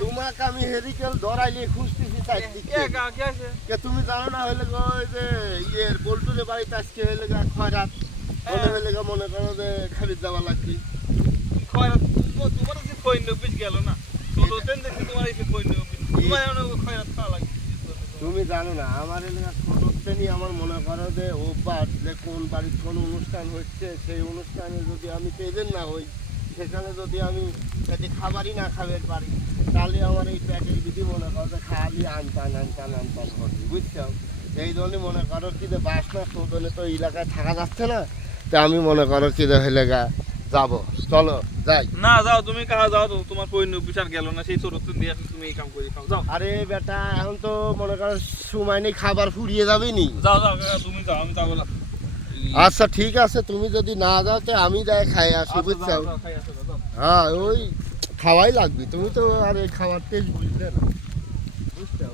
তোমাকে আমি হেরিকেল ধরাইলে খুঁজতেছি তুমি জানো না হইলে ওই যে ইয়ের বল্টুরে বাড়িতে আজকে হইলে খয়রাত মনে হইলে মনে করো যে খালি যাওয়া লাগবে খয়রাত তোমার যে কইন বিশ গেল না তো তেন দেখি তোমার এই কইন তোমার খয়রাত খাওয়া লাগে তুমি জানো না আমার এলাকা ছোটতেই আমার মনে করো যে অভ্যাস যে কোন বাড়ির কোন অনুষ্ঠান হচ্ছে সেই অনুষ্ঠানে যদি আমি প্রেজেন্ট না হই সেখানে যদি আমি যদি খাবারই না খাবার পারি তাহলে আমার এই প্যাকের বিধি মনে করো যে খালি আনতান করবে বুঝছো এই জন্যই মনে করো কি যে বাস না তোদনে তো এলাকায় থাকা যাচ্ছে না তো আমি মনে করো কি যে হইলে যাবো চলো যাই না যাও তুমি কাহা যাও তো তোমার কইন বিচার গেল না সেই ছোট দিয়ে তুমি এই কাম করে খাও যাও আরে বেটা এখন তো মনে করো সময় নেই খাবার ফুরিয়ে যাবে নি যাও যাও তুমি যাও আমি যাবো না আচ্ছা ঠিক আছে তুমি যদি না যাও তো আমি যাই খাই আসি বুঝছো হ্যাঁ ওই খাওয়াই লাগবে তুমি তো আর এই খাবার টেস্ট বুঝলে না বুঝছো